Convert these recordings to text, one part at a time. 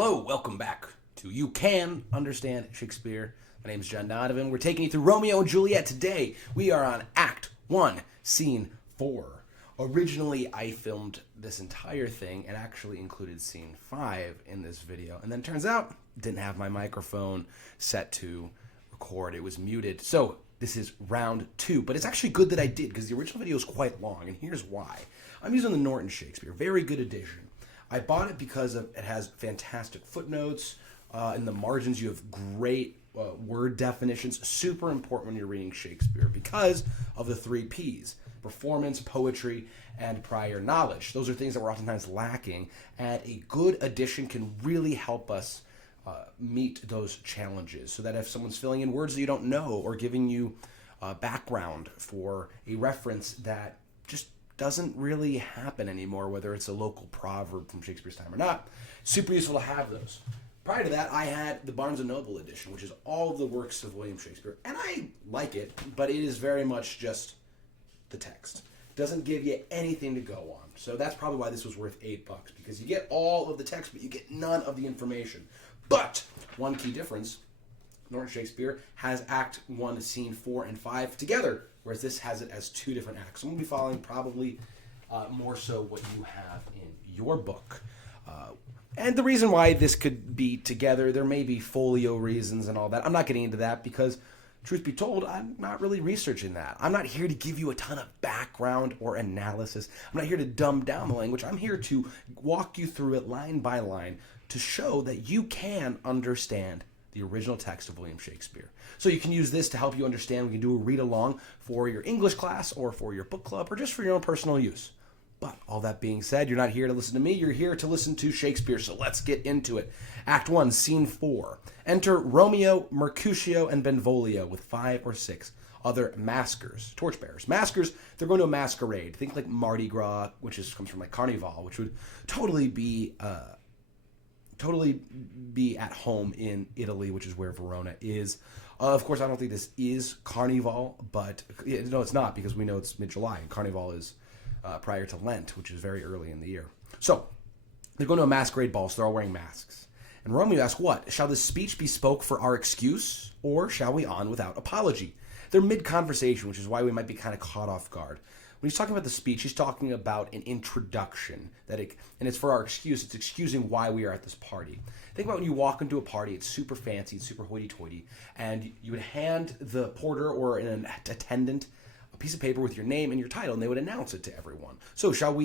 Hello, welcome back to You Can Understand Shakespeare. My name is John Donovan. We're taking you through Romeo and Juliet today. We are on Act 1, Scene 4. Originally, I filmed this entire thing and actually included Scene 5 in this video. And then it turns out, didn't have my microphone set to record. It was muted. So this is round 2. But it's actually good that I did because the original video is quite long. And here's why. I'm using the Norton Shakespeare. Very good edition. I bought it because it has fantastic footnotes. In the margins, you have great word definitions. Super important when you're reading Shakespeare because of the 3 Ps: performance, poetry, and prior knowledge. Those are things that we're oftentimes lacking, and a good edition can really help us meet those challenges, so that if someone's filling in words that you don't know or giving you background for a reference that just doesn't really happen anymore, whether it's a local proverb from Shakespeare's time or not, super useful to have those. Prior to that, I had the Barnes & Noble edition, which is all of the works of William Shakespeare, and I like it, but it is very much just the text. It doesn't give you anything to go on. So that's probably why this was worth $8, because you get all of the text, but you get none of the information. But one key difference, Norton Shakespeare has Act 1, Scene 4 and 5 together, whereas this has it as 2 different acts. I'm going to be following probably more so what you have in your book. And the reason why this could be together, there may be folio reasons and all that. I'm not getting into that because, truth be told, I'm not really researching that. I'm not here to give you a ton of background or analysis. I'm not here to dumb down the language. I'm here to walk you through it line by line to show that you can understand the original text of William Shakespeare. So you can use this to help you understand. We can do a read along for your English class or for your book club or just for your own personal use. But all that being said, you're not here to listen to me, you're here to listen to Shakespeare, so let's get into it. Act 1, Scene 4. Enter Romeo, Mercutio, and Benvolio with 5 or 6 other maskers, torchbearers. Maskers, they're going to a masquerade. Think like Mardi Gras, which comes from like Carnival, which would totally be at home in Italy, which is where Verona is. Of course, I don't think this is Carnival, but no, it's not, because we know it's mid-July, and Carnival is prior to Lent, which is very early in the year. So they're going to a masquerade ball, so they're all wearing masks. And Romeo asks, what? Shall this speech be spoke for our excuse, or shall we on without apology? They're mid-conversation, which is why we might be kind of caught off guard. When he's talking about the speech, he's talking about an introduction, and it's for our excuse. It's excusing why we are at this party. Think about when you walk into a party, it's super fancy, it's super hoity-toity, and you would hand the porter or an attendant a piece of paper with your name and your title, and they would announce it to everyone. So shall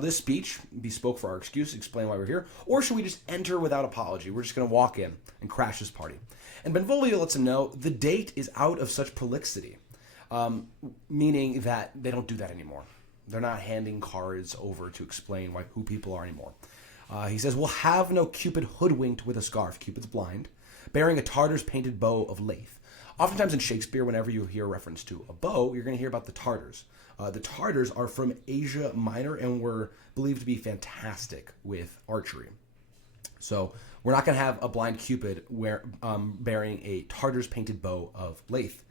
this speech be spoke for our excuse, explain why we're here, or should we just enter without apology? We're just going to walk in and crash this party. And Benvolio lets him know the date is out of such prolixity. Meaning that they don't do that anymore. They're not handing cards over to explain who people are anymore. He says, we'll have no Cupid hoodwinked with a scarf. Cupid's blind, bearing a Tartar's painted bow of lath. Oftentimes in Shakespeare, whenever you hear a reference to a bow, you're going to hear about the Tartars. The Tartars are from Asia Minor and were believed to be fantastic with archery. So we're not going to have a blind Cupid bearing a Tartar's painted bow of lath.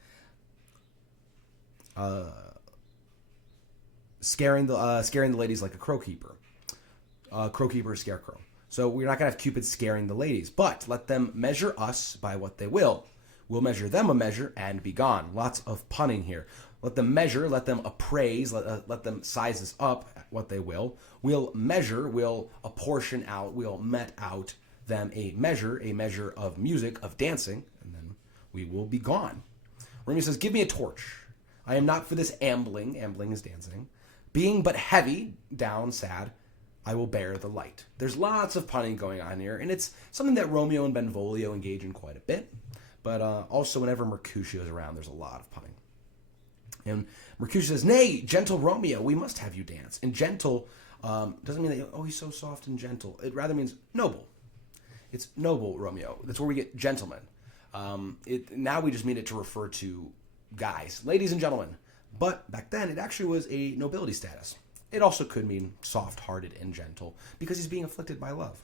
Scaring the ladies like a crow keeper. Crow keeper, scarecrow. So we're not going to have Cupid scaring the ladies, but let them measure us by what they will. We'll measure them a measure and be gone. Lots of punning here. Let them measure, let them appraise, let them size us up what they will. We'll measure, we'll apportion out, we'll met out them a measure of music, of dancing, and then we will be gone. Romeo says, give me a torch. I am not for this ambling is dancing. Being but heavy, down, sad, I will bear the light. There's lots of punning going on here, and it's something that Romeo and Benvolio engage in quite a bit. But also whenever Mercutio is around, there's a lot of punning. And Mercutio says, nay, gentle Romeo, we must have you dance. And gentle doesn't mean that, he's so soft and gentle. It rather means noble. It's noble Romeo. That's where we get gentleman. Now we just mean it to refer to guys, ladies and gentlemen. But back then, it actually was a nobility status. It also could mean soft-hearted and gentle because he's being afflicted by love.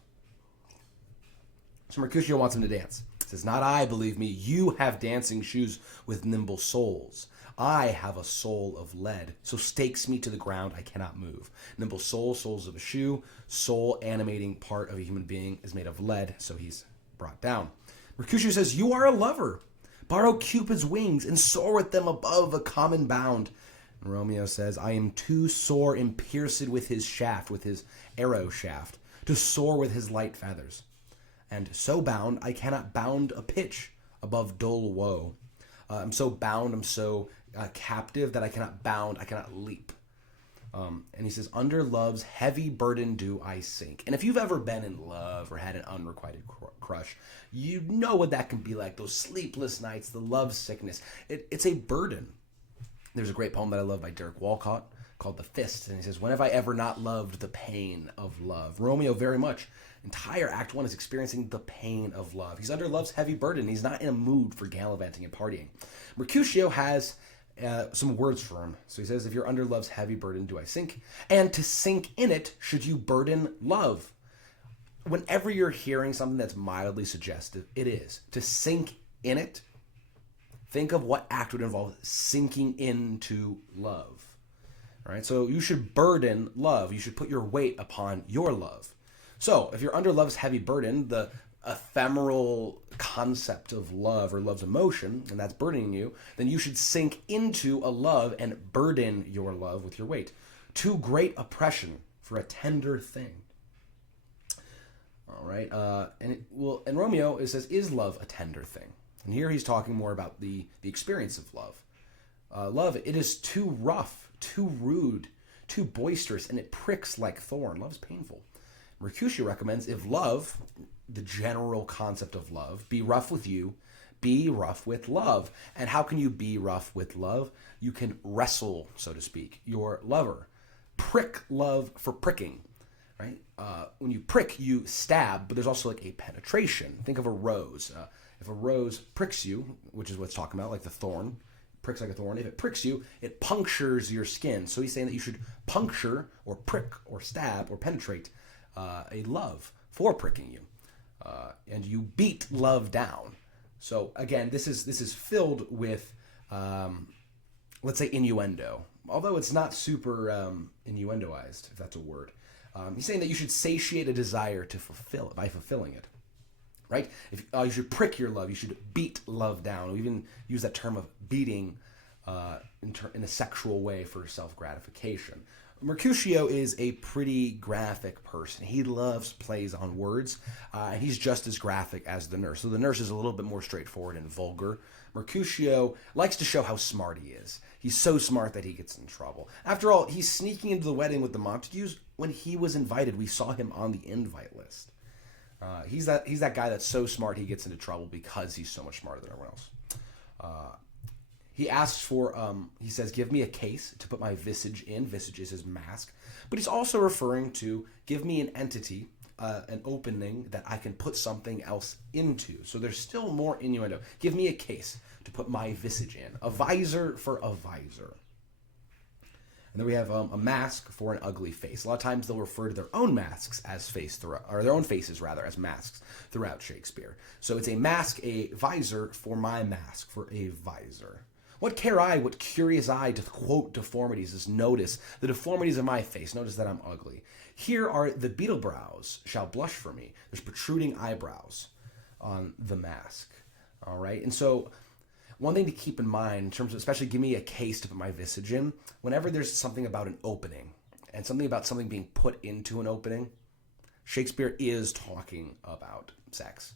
So Mercutio wants him to dance. It says, not I, believe me, you have dancing shoes with nimble soles. I have a soul of lead, so stakes me to the ground, I cannot move. Nimble soul, soles of a shoe, soul animating part of a human being is made of lead, so he's brought down. Mercutio says, you are a lover. Borrow Cupid's wings and soar with them above a common bound. And Romeo says, I am too sore and pierced with his shaft, with his arrow shaft, to soar with his light feathers. And so bound, I cannot bound a pitch above dull woe. I'm so bound, I'm so captive that I cannot bound, I cannot leap. And he says, under love's heavy burden do I sink. And if you've ever been in love or had an unrequited crush, you know what that can be like. Those sleepless nights, the love sickness. It's a burden. There's a great poem that I love by Derek Walcott called The Fist. And he says, when have I ever not loved the pain of love? Romeo very much. Entire Act 1 is experiencing the pain of love. He's under love's heavy burden. He's not in a mood for gallivanting and partying. Mercutio has some words for him. So he says, if you're under love's heavy burden, do I sink? And to sink in it, should you burden love? Whenever you're hearing something that's mildly suggestive, it is. To sink in it, think of what act would involve sinking into love. All right, so you should burden love. You should put your weight upon your love. So if you're under love's heavy burden, the ephemeral concept of love or love's emotion, and that's burdening you, then you should sink into a love and burden your love with your weight. Too great oppression for a tender thing. All right, and Romeo, it says, is love a tender thing? And here he's talking more about the experience of love. Love, it is too rough, too rude, too boisterous, and it pricks like thorn. Love is painful. Mercutio recommends, if love, the general concept of love, be rough with you, be rough with love. And how can you be rough with love? You can wrestle, so to speak, your lover. Prick love for pricking, right? When you prick, you stab, but there's also like a penetration. Think of a rose. If a rose pricks you, which is what it's talking about, like the thorn, pricks like a thorn. If it pricks you, it punctures your skin. So he's saying that you should puncture or prick or stab or penetrate a love for pricking you. And you beat love down. So again, this is filled with, let's say, innuendo. Although it's not super innuendoized, if that's a word. He's saying that you should satiate a desire to fulfill it by fulfilling it. Right? If you should prick your love, you should beat love down. We even use that term of beating in a sexual way for self-gratification. Mercutio is a pretty graphic person. He loves plays on words, and he's just as graphic as the nurse. So the nurse is a little bit more straightforward and vulgar. Mercutio likes to show how smart he is. He's so smart that he gets in trouble. After all, he's sneaking into the wedding with the Montagues when he was invited. We saw him on the invite list. He's that guy that's so smart he gets into trouble because he's so much smarter than everyone else. He asks for, he says, give me a case to put my visage in. Visage is his mask. But he's also referring to, give me an entity, an opening that I can put something else into. So there's still more innuendo. Give me a case to put my visage in. A visor for a visor. And then we have a mask for an ugly face. A lot of times they'll refer to their own masks as their own faces rather, as masks throughout Shakespeare. So it's a mask, a visor for my mask, for a visor. What care I, what curious eye to quote deformities is notice the deformities of my face. Notice that I'm ugly. Here are the beetle brows shall blush for me. There's protruding eyebrows on the mask. All right. And so one thing to keep in mind in terms of, especially give me a case to put my visage in, whenever there's something about an opening and something about something being put into an opening, Shakespeare is talking about sex.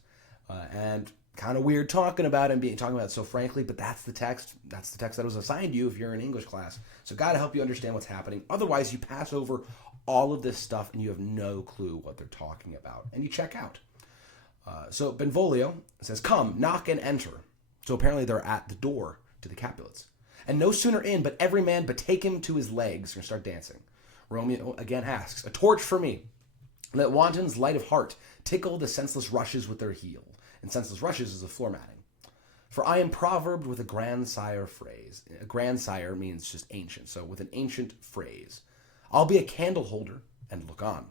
And kind of weird talking about it and talking about it so frankly, but that's the text. That's the text that was assigned you if you're in English class. So got to help you understand what's happening. Otherwise, you pass over all of this stuff and you have no clue what they're talking about. And you check out. So Benvolio says, come, knock and enter. So apparently they're at the door to the Capulets. And no sooner in, but every man betake him to his legs and start dancing. Romeo again asks, a torch for me. Let wantons light of heart tickle the senseless rushes with their heel. And senseless rushes is a floor matting. For I am proverbed with a grandsire phrase. A grandsire means just ancient. So with an ancient phrase. I'll be a candle holder and look on.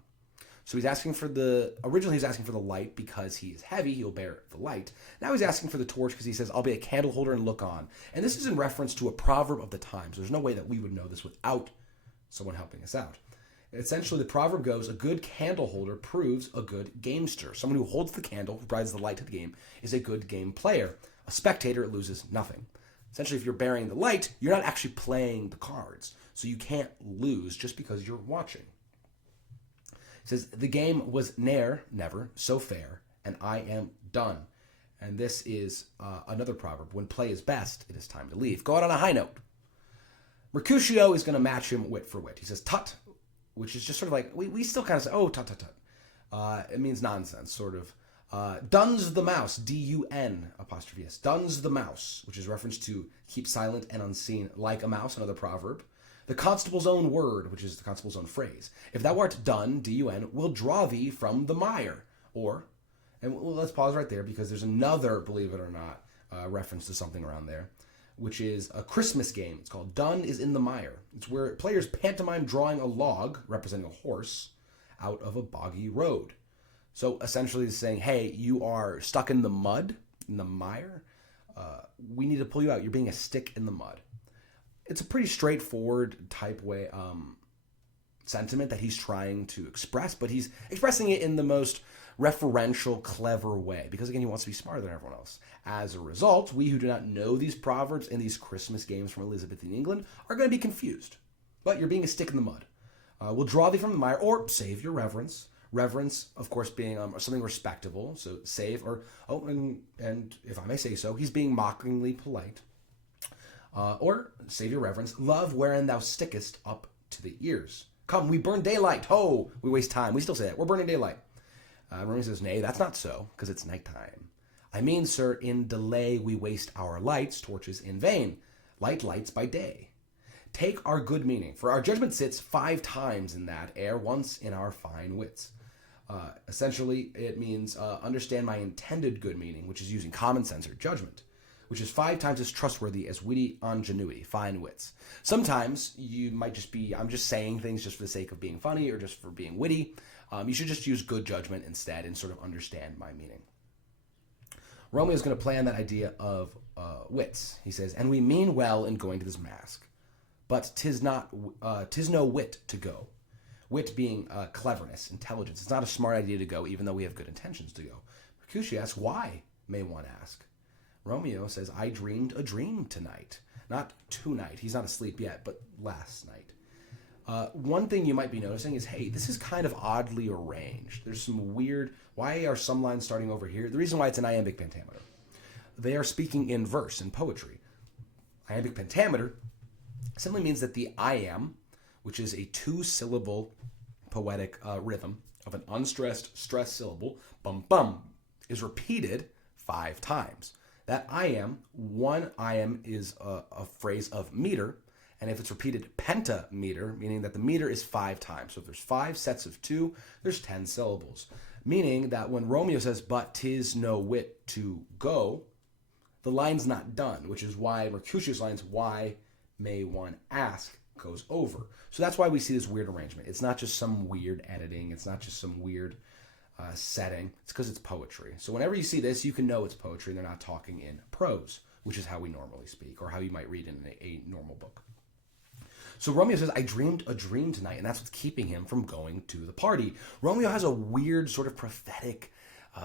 So originally he's asking for the light because he is heavy, he'll bear the light. Now he's asking for the torch because he says, I'll be a candle holder and look on. And this is in reference to a proverb of the times. There's no way that we would know this without someone helping us out. Essentially, the proverb goes, a good candle holder proves a good gamester. Someone who holds the candle, who provides the light to the game, is a good game player. A spectator loses nothing. Essentially, if you're bearing the light, you're not actually playing the cards. So you can't lose just because you're watching. It says, the game was never, so fair, and I am done. And this is another proverb. When play is best, it is time to leave. Go out on a high note. Mercutio is going to match him wit for wit. He says, tut, which is just sort of like, we still kind of say, oh, tut, tut, tut. It means nonsense, sort of. Duns the mouse, D-U-N apostrophe S. Duns the mouse, which is reference to keep silent and unseen like a mouse, another proverb. The constable's own word, which is the constable's own phrase. If thou art done, D-U-N, will draw thee from the mire. Or, and let's pause right there because there's another, believe it or not, reference to something around there, which is a Christmas game. It's called Done is in the Mire. It's where players pantomime drawing a log, representing a horse, out of a boggy road. So essentially it's saying, hey, you are stuck in the mud, in the mire. We need to pull you out. You're being a stick in the mud. It's a pretty straightforward type way sentiment that he's trying to express, but he's expressing it in the most referential, clever way, because again, he wants to be smarter than everyone else. As a result, we who do not know these proverbs in these Christmas games from Elizabethan England are going to be confused. But you're being a stick in the mud. We'll draw thee from the mire, or save your reverence. Reverence, of course, being something respectable, so save, or, and if I may say so, he's being mockingly polite. Or, save your reverence, love wherein thou stickest up to the ears. Come, we burn daylight. Ho, we waste time. We still say that. We're burning daylight. Romeo says, nay, that's not so, because it's nighttime. I mean, sir, in delay we waste our lights, torches in vain. Lights by day. Take our good meaning, for our judgment sits 5 times in that air, once in our fine wits. Essentially, it means understand my intended good meaning, which is using common sense or judgment, which is 5 times as trustworthy as witty ingenuity, fine wits. Sometimes you might just be, I'm just saying things just for the sake of being funny or just for being witty. You should just use good judgment instead and sort of understand my meaning. Romeo is going to play on that idea of wits. He says, and we mean well in going to this mask, but 'tis no wit to go. Wit being cleverness, intelligence. It's not a smart idea to go, even though we have good intentions to go. Mercutio asks, why, may one ask? Romeo says, I dreamed a dream tonight. Not tonight. He's not asleep yet, but last night. One thing you might be noticing is, hey, this is kind of oddly arranged. There's some weird, why are some lines starting over here? The reason why it's an iambic pentameter. They are speaking in verse, in poetry. Iambic pentameter simply means that the iamb, which is a 2-syllable poetic rhythm of an unstressed, stressed syllable, bum bum, is repeated 5 times. That iamb, one iamb is a phrase of meter, and if it's repeated pentameter, meaning that the meter is 5 times. So if there's 5 sets of 2, there's 10 syllables. Meaning that when Romeo says, but 'tis no wit to go, the line's not done, which is why Mercutio's lines, why may one ask, goes over. So that's why we see this weird arrangement. It's not just some weird editing. It's not just some weird setting. It's because it's poetry. So whenever you see this, you can know it's poetry and they're not talking in prose, which is how we normally speak or how you might read in a normal book. So Romeo says, I dreamed a dream tonight, and that's what's keeping him from going to the party. Romeo has a weird sort of prophetic,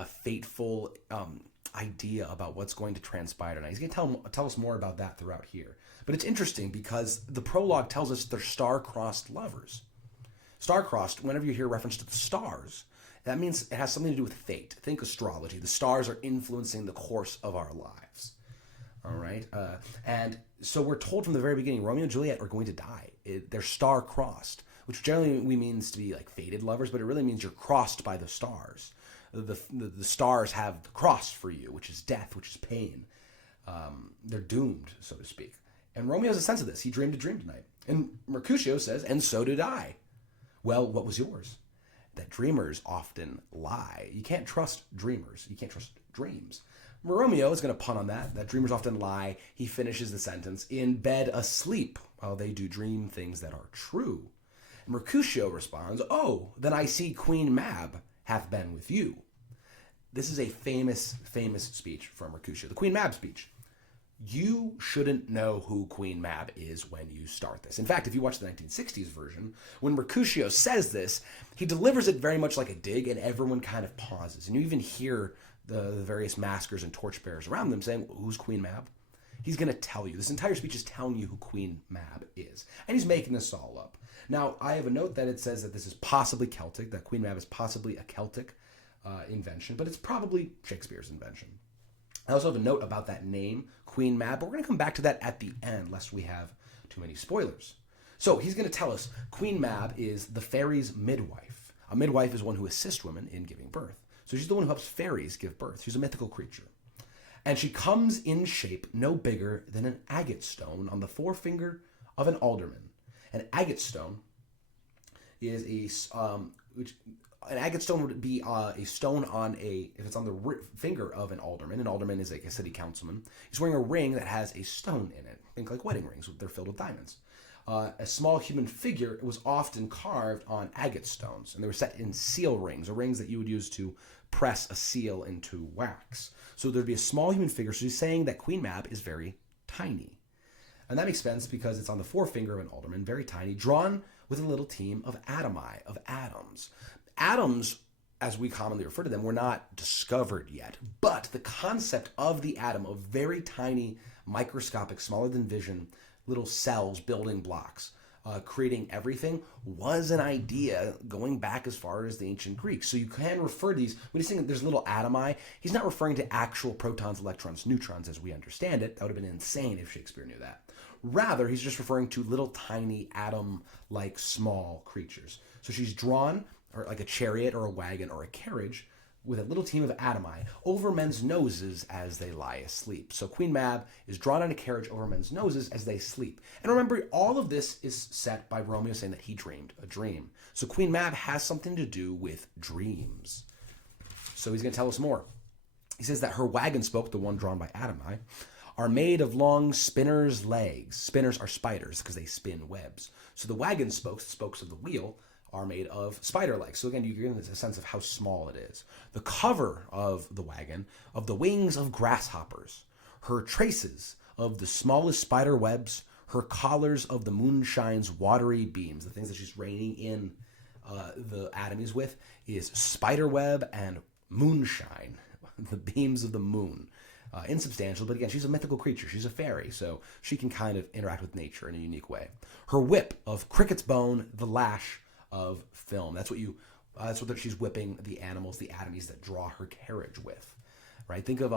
fateful idea about what's going to transpire tonight. He's going to tell us more about that throughout here. But it's interesting because the prologue tells us they're star-crossed lovers. Star-crossed, whenever you hear reference to the stars, that means it has something to do with fate. Think astrology. The stars are influencing the course of our lives. All right? And so we're told from the very beginning, Romeo and Juliet are going to die. They're star-crossed, which generally we means to be like fated lovers, but it really means you're crossed by the stars. The stars have the cross for you, which is death, which is pain. They're doomed, so to speak. And Romeo has a sense of this. He dreamed a dream tonight. And Mercutio says, and so did I. Well, what was yours? That dreamers often lie. You can't trust dreamers. You can't trust dreams. Romeo is going to pun on that dreamers often lie. He finishes the sentence, in bed asleep, while they do dream things that are true. And Mercutio responds, "Oh, then I see Queen Mab hath been with you." This is a famous speech from Mercutio, the Queen Mab speech. You shouldn't know who Queen Mab is when you start this. In fact, if you watch the 1960s version, when Mercutio says this, he delivers it very much like a dig, and everyone kind of pauses. And you even hear the various maskers and torchbearers around them saying, "Who's Queen Mab?" He's going to tell you. This entire speech is telling you who Queen Mab is. And he's making this all up. Now, I have a note that it says that this is possibly Celtic, that Queen Mab is possibly a Celtic invention, but it's probably Shakespeare's invention. I also have a note about that name, Queen Mab, but we're going to come back to that at the end, lest we have too many spoilers. So he's going to tell us Queen Mab is the fairies' midwife. A midwife is one who assists women in giving birth. So she's the one who helps fairies give birth. She's a mythical creature. And she comes in shape no bigger than an agate stone on the forefinger of an alderman. An agate stone is an agate stone would be a stone if it's on the finger of an alderman. An alderman is like a city councilman. He's wearing a ring that has a stone in it. Think like wedding rings. They're filled with diamonds. A small human figure was often carved on agate stones, and they were set in seal rings, or rings that you would use to press a seal into wax. So there'd be a small human figure. So he's saying that Queen Mab is very tiny. And that makes sense because it's on the forefinger of an alderman, very tiny, drawn with a little team of atomi, of atoms. Atoms, as we commonly refer to them, were not discovered yet. But the concept of the atom, of very tiny, microscopic, smaller than vision, little cells, building blocks, creating everything, was an idea going back as far as the ancient Greeks. So you can refer to these, when he's saying there's little atomi, he's not referring to actual protons, electrons, neutrons as we understand it. That would have been insane if Shakespeare knew that. Rather, he's just referring to little tiny atom-like small creatures. So she's drawn, or like a chariot or a wagon or a carriage, with a little team of atomi over men's noses as they lie asleep. So Queen Mab is drawn on a carriage over men's noses as they sleep. And remember, all of this is set by Romeo saying that he dreamed a dream. So Queen Mab has something to do with dreams. So he's going to tell us more. He says that her wagon spoke, the one drawn by atomi, are made of long spinners' legs. Spinners are spiders because they spin webs. So the wagon spokes, the spokes of the wheel, are made of spider legs. So again, you get a sense of how small it is. The cover of the wagon, of the wings of grasshoppers, her traces of the smallest spider webs, her collars of the moonshine's watery beams, the things that she's raining in the atomies with, is spider web and moonshine, the beams of the moon. Insubstantial, but again, she's a mythical creature. She's a fairy, so she can kind of interact with nature in a unique way. Her whip of cricket's bone, the lash of film. That's what she's whipping the animals, the atomies that draw her carriage with, right? Think of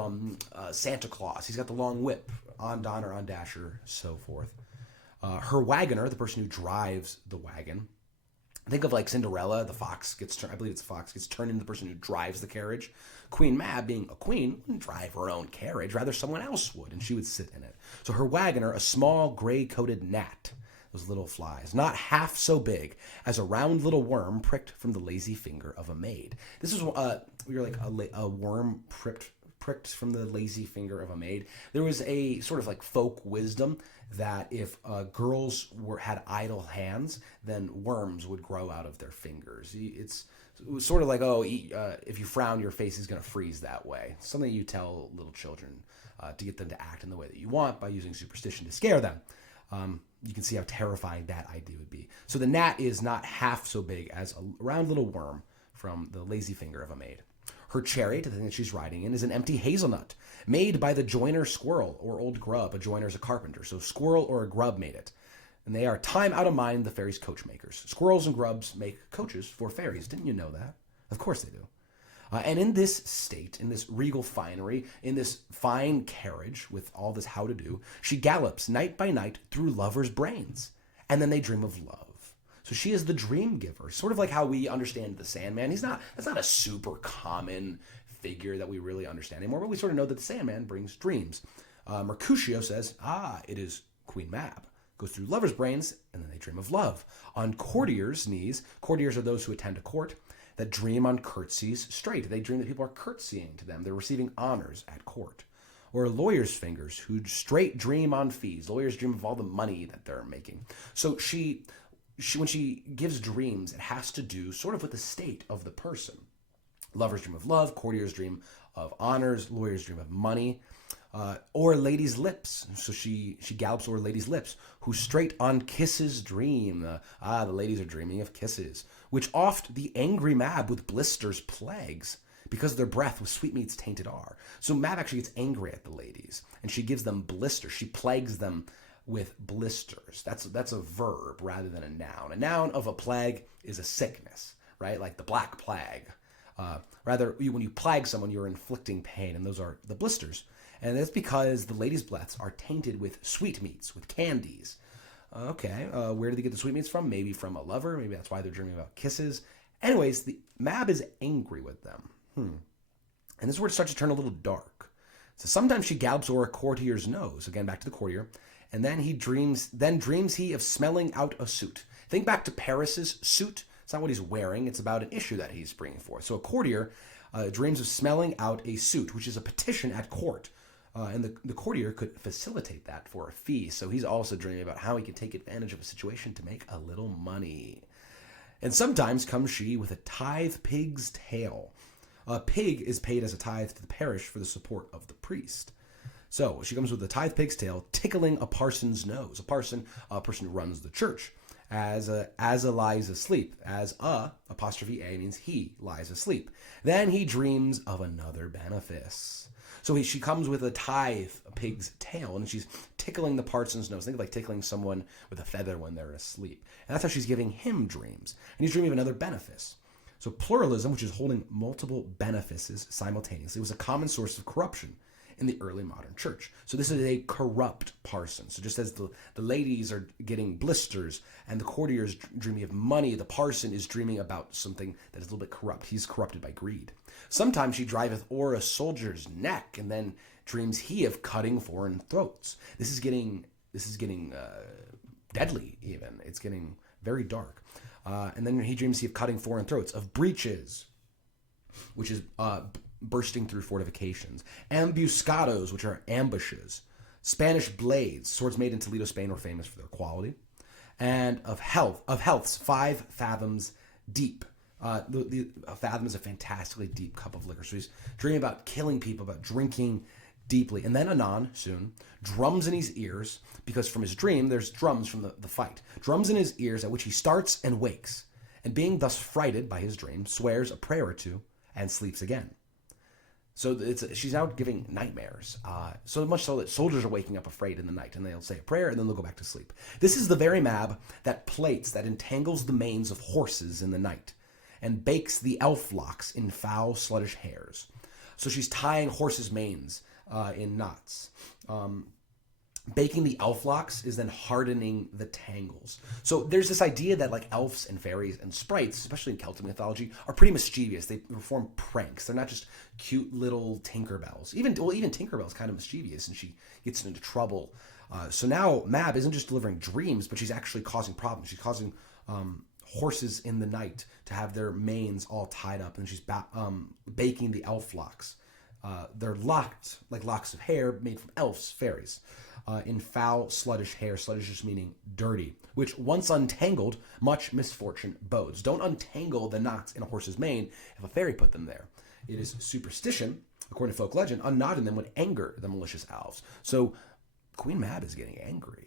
Santa Claus. He's got the long whip, on Donner, on Dasher, so forth. Her wagoner, the person who drives the wagon. Think of like Cinderella, the fox gets turned, I believe it's the fox, gets turned into the person who drives the carriage. Queen Mab, being a queen, wouldn't drive her own carriage, rather someone else would, and she would sit in it. So her wagoner, a small gray-coated gnat, those little flies, not half so big as a round little worm pricked from the lazy finger of a maid. This is you're like a worm pricked from the lazy finger of a maid. There was a sort of like folk wisdom that if girls had idle hands, then worms would grow out of their fingers. It was sort of like, if you frown, your face is going to freeze that way. It's something you tell little children to get them to act in the way that you want by using superstition to scare them. You can see how terrifying that idea would be. So the gnat is not half so big as a round little worm from the lazy finger of a maid. Her chariot, the thing that she's riding in, is an empty hazelnut made by the joiner squirrel or old grub. A joiner is a carpenter, so squirrel or a grub made it. And they are time out of mind the fairies' coach makers. Squirrels and grubs make coaches for fairies. Didn't you know that? Of course they do. And in this state, in this regal finery, in this fine carriage with all this how-to-do, she gallops night by night through lovers' brains. And then they dream of love. So she is the dream giver, sort of like how we understand the Sandman. That's not a super common figure that we really understand anymore, but we sort of know that the Sandman brings dreams. Mercutio says, it is Queen Mab. Goes through lovers' brains, and then they dream of love. On courtiers' knees, courtiers are those who attend a court, that dream on curtsies straight. They dream that people are curtsying to them. They're receiving honors at court. Or lawyers' fingers who straight dream on fees. Lawyers dream of all the money that they're making. So she when she gives dreams, it has to do sort of with the state of the person. Lovers dream of love, courtiers dream of honors, lawyers dream of money, or ladies' lips. So she gallops over ladies' lips, who straight on kisses dream. The ladies are dreaming of kisses, which oft the angry Mab with blisters plagues, because their breath with sweetmeats tainted are. So Mab actually gets angry at the ladies, and she gives them blisters. She plagues them with blisters. That's a verb rather than a noun. A noun of a plague is a sickness, right? Like the Black Plague. Rather, when you plague someone, you're inflicting pain, and those are the blisters. And that's because the ladies' breaths are tainted with sweetmeats, with candies. Okay, where do they get the sweetmeats from? Maybe from a lover. Maybe that's why they're dreaming about kisses. Anyways, the Mab is angry with them. And this is where it starts to turn a little dark. So sometimes she gallops over a courtier's nose. Again, back to the courtier. And then dreams he of smelling out a suit. Think back to Paris's suit. It's not what he's wearing. It's about an issue that he's bringing forth. So a courtier dreams of smelling out a suit, which is a petition at court. And the courtier could facilitate that for a fee. So he's also dreaming about how he can take advantage of a situation to make a little money. And sometimes comes she with a tithe pig's tail. A pig is paid as a tithe to the parish for the support of the priest. So she comes with a tithe pig's tail, tickling a parson's nose. A person who runs the church. As a lies asleep. As apostrophe A means he lies asleep. Then he dreams of another benefice. So she comes with a tithe pig's tail, and she's tickling the parson's nose. Think of like tickling someone with a feather when they're asleep. And that's how she's giving him dreams. And he's dreaming of another benefice. So pluralism, which is holding multiple benefices simultaneously, was a common source of corruption in the early modern church. So this is a corrupt parson. So just as the ladies are getting blisters and the courtier's dreaming of money, the parson is dreaming about something that is a little bit corrupt. He's corrupted by greed. Sometimes she driveth o'er a soldier's neck, and then dreams he of cutting foreign throats. This is getting deadly even. It's getting very dark. And then he dreams he of cutting foreign throats, of breaches, which is bursting through fortifications, ambuscados, which are ambushes, Spanish blades, swords made in Toledo, Spain, were famous for their quality, and of healths 5 fathoms deep. A fathom is a fantastically deep cup of liquor. So he's dreaming about killing people, about drinking deeply. And then anon, soon, drums in his ears, because from his dream, there's drums from the fight. Drums in his ears, at which he starts and wakes, and being thus frighted by his dream, swears a prayer or two, and sleeps again. So she's now giving nightmares. So much so that soldiers are waking up afraid in the night, and they'll say a prayer, and then they'll go back to sleep. This is the very Mab that entangles the manes of horses in the night, and bakes the elf locks in foul, sluttish hairs. So she's tying horses' manes in knots. Baking the elf locks is then hardening the tangles. So there's this idea that like elves and fairies and sprites, especially in Celtic mythology, are pretty mischievous. They perform pranks. They're not just cute little Tinkerbells. Even Tinkerbell's kind of mischievous, and she gets into trouble. So now Mab isn't just delivering dreams, but she's actually causing problems. She's causing horses in the night to have their manes all tied up, and she's baking the elf locks. They're locked like locks of hair made from elves, fairies, in foul, sluttish hair. Sluttish just meaning dirty, which once untangled, much misfortune bodes. Don't untangle the knots in a horse's mane if a fairy put them there. It is superstition, according to folk legend. Unknotting them would anger the malicious elves. So Queen Mab is getting angry.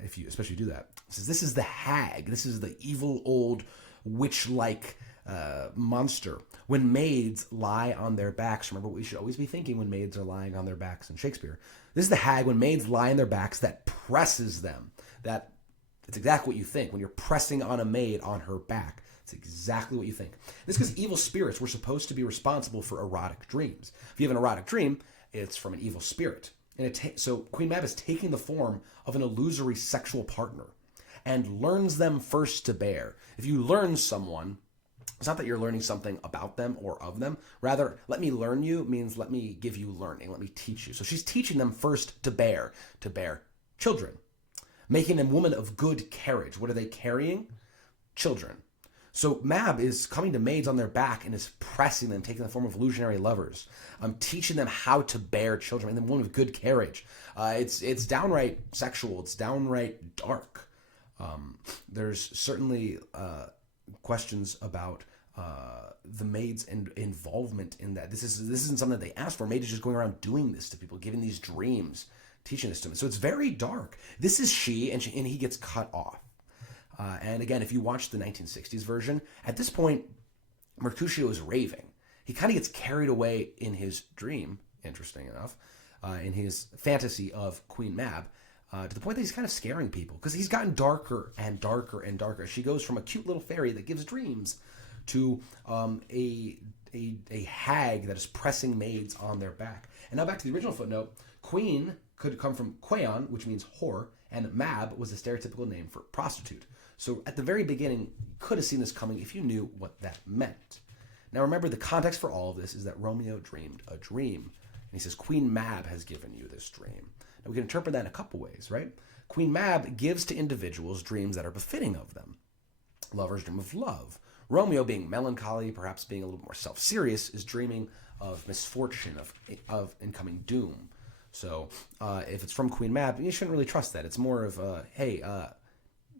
If you especially do that. It says, this is the hag. This is the evil old witch-like monster. When maids lie on their backs, remember what we should always be thinking when maids are lying on their backs in Shakespeare. This is the hag when maids lie on their backs that presses them. It's exactly what you think. When you're pressing on a maid on her back, it's exactly what you think. This is because evil spirits were supposed to be responsible for erotic dreams. If you have an erotic dream, it's from an evil spirit. And so Queen Mab is taking the form of an illusory sexual partner and learns them first to bear. If you learn someone, it's not that you're learning something about them or of them. Rather, let me learn you means let me give you learning. Let me teach you. So she's teaching them first to bear children, making them women of good carriage. What are they carrying? Children. So Mab is coming to maids on their back and is pressing them, taking the form of illusionary lovers. Teaching them how to bear children, and then women of good carriage. It's downright sexual. It's downright dark. There's certainly questions about the maid's involvement in that. This isn't something that they asked for. Maid is just going around doing this to people, giving these dreams, teaching this to them. So it's very dark. This is she, and he gets cut off. And again, if you watch the 1960s version, at this point, Mercutio is raving. He kind of gets carried away in his dream, interesting enough, in his fantasy of Queen Mab, to the point that he's kind of scaring people because he's gotten darker and darker and darker. She goes from a cute little fairy that gives dreams to a hag that is pressing maids on their back. And now back to the original footnote. Queen could come from Queon, which means whore, and Mab was a stereotypical name for prostitute. So at the very beginning, you could have seen this coming if you knew what that meant. Now remember, the context for all of this is that Romeo dreamed a dream. And he says, Queen Mab has given you this dream. Now we can interpret that in a couple ways, right? Queen Mab gives to individuals dreams that are befitting of them. Lovers dream of love. Romeo, being melancholy, perhaps being a little more self-serious, is dreaming of misfortune, of incoming doom. So if it's from Queen Mab, you shouldn't really trust that. It's more of,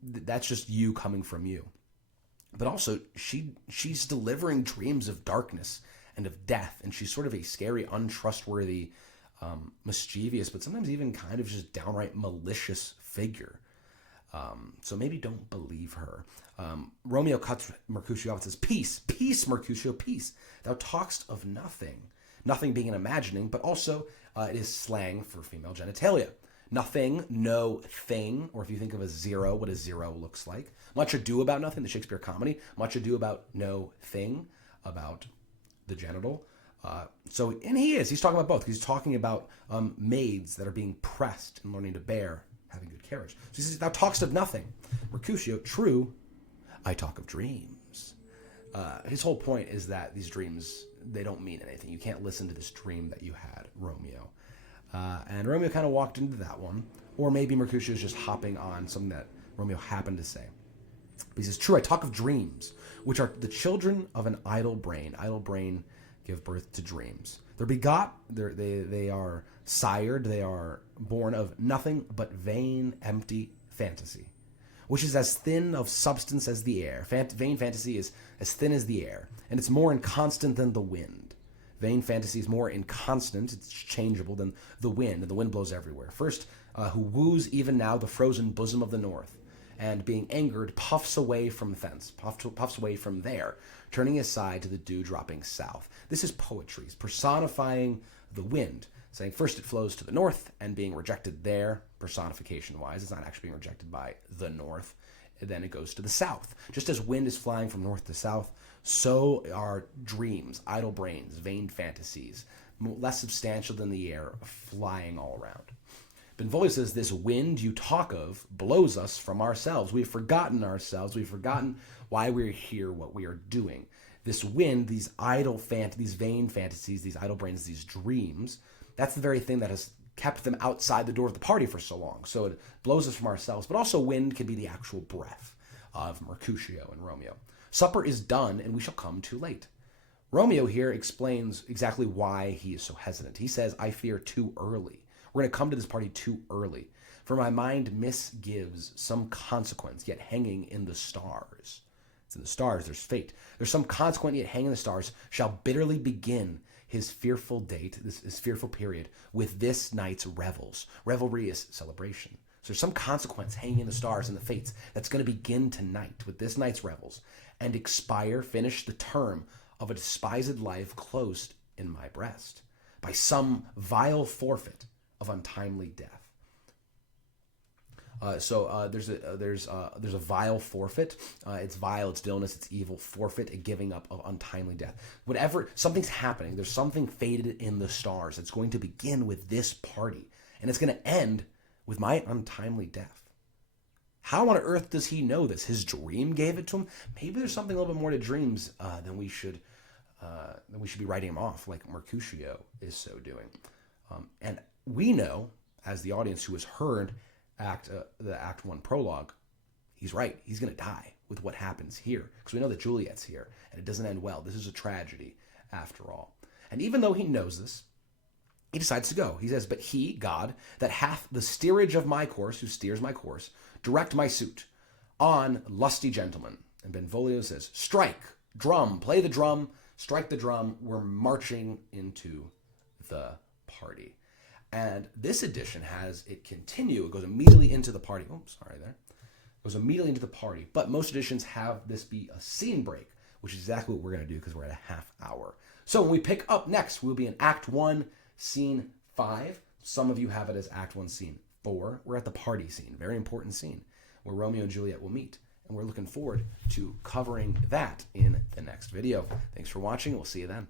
that's just you coming from you. But also, she's delivering dreams of darkness and of death, and she's sort of a scary, untrustworthy, mischievous, but sometimes even kind of just downright malicious figure. So maybe don't believe her. Romeo cuts Mercutio off and says, Peace, peace, Mercutio, peace. Thou talkst of nothing. Nothing being an imagining, but also it is slang for female genitalia. Nothing, no thing, or if you think of a zero, what a zero looks like. Much ado about nothing, the Shakespeare comedy. Much ado about no thing, about the genital. And he's talking about both. He's talking about maids that are being pressed and learning to bear, having good carriage. So he says, thou talkst of nothing. Mercutio, true, I talk of dreams. His whole point is that these dreams, they don't mean anything. You can't listen to this dream that you had, Romeo. And Romeo kind of walked into that one. Or maybe Mercutio is just hopping on something that Romeo happened to say. But he says, true, I talk of dreams, which are the children of an idle brain. Idle brain give birth to dreams. They're begot, they are sired, they are born of nothing but vain, empty fantasy, which is as thin of substance as the air. Vain fantasy is as thin as the air, and it's more inconstant than the wind. Vain fantasy is more inconstant, it's changeable than the wind, and the wind blows everywhere. First, who woos even now the frozen bosom of the north, and being angered, puffs away from thence, puffs away from there, turning aside to the dew-dropping south. This is poetry, it's personifying the wind, saying first it flows to the north, and being rejected there, personification-wise, it's not actually being rejected by the north, and then it goes to the south. Just as wind is flying from north to south, so are dreams, idle brains, vain fantasies, less substantial than the air, flying all around. Benvolio says, this wind you talk of blows us from ourselves. We've forgotten ourselves. We've forgotten why we're here, what we are doing. This wind, these these vain fantasies, these idle brains, these dreams, that's the very thing that has kept them outside the door of the party for so long. So it blows us from ourselves. But also wind can be the actual breath of Mercutio and Romeo. Supper is done, and we shall come too late. Romeo here explains exactly why he is so hesitant. He says, I fear too early. We're going to come to this party too early. For my mind misgives some consequence, yet hanging in the stars. It's in the stars, there's fate. There's some consequence, yet hanging in the stars, shall bitterly begin his fearful date, his fearful period, with this night's revels. Revelry is celebration. So there's some consequence hanging in the stars and the fates that's going to begin tonight with this night's revels and finish the term of a despised life closed in my breast by some vile forfeit of untimely death. There's a vile forfeit. It's vile, it's villainous, it's evil. Forfeit, a giving up of untimely death. Whatever, something's happening. There's something fated in the stars. It's going to begin with this party, and it's going to end with my untimely death. How on earth does he know this? His dream gave it to him. Maybe there's something a little bit more to dreams than we should be writing him off, like Mercutio is so doing. And we know, as the audience who has heard the Act 1 prologue, he's right. He's going to die with what happens here. Because we know that Juliet's here, and it doesn't end well. This is a tragedy, after all. And even though he knows this, he decides to go. He says, but he, God, that hath the steerage of my course, who steers my course, direct my suit. on lusty gentlemen. And Benvolio says, strike, drum, play the drum, strike the drum. We're marching into the party. And this edition has it continue. It goes immediately into the party. Oh, sorry there. It goes immediately into the party. But most editions have this be a scene break, which is exactly what we're going to do because we're at a half hour. So when we pick up next, we'll be in Act 1, Scene 5. Some of you have it as Act 1, Scene 4. We're at the party scene, very important scene, where Romeo and Juliet will meet. And we're looking forward to covering that in the next video. Thanks for watching. We'll see you then.